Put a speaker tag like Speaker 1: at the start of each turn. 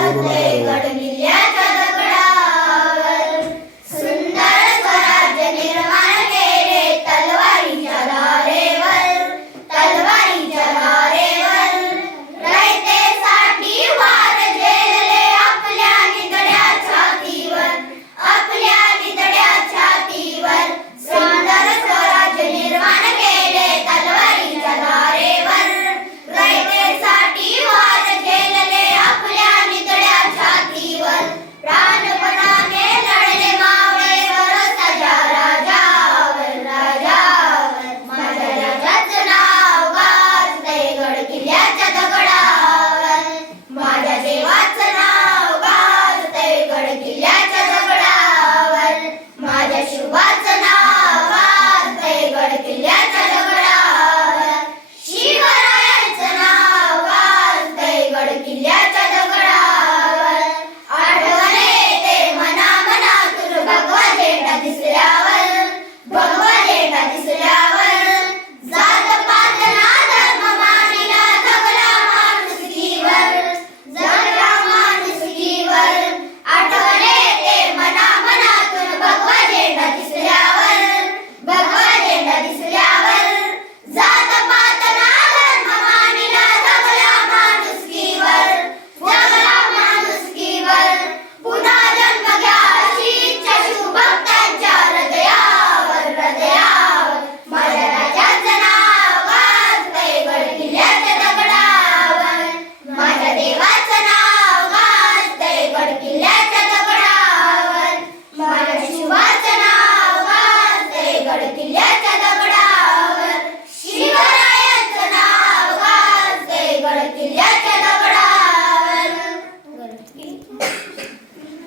Speaker 1: Amen. Глядя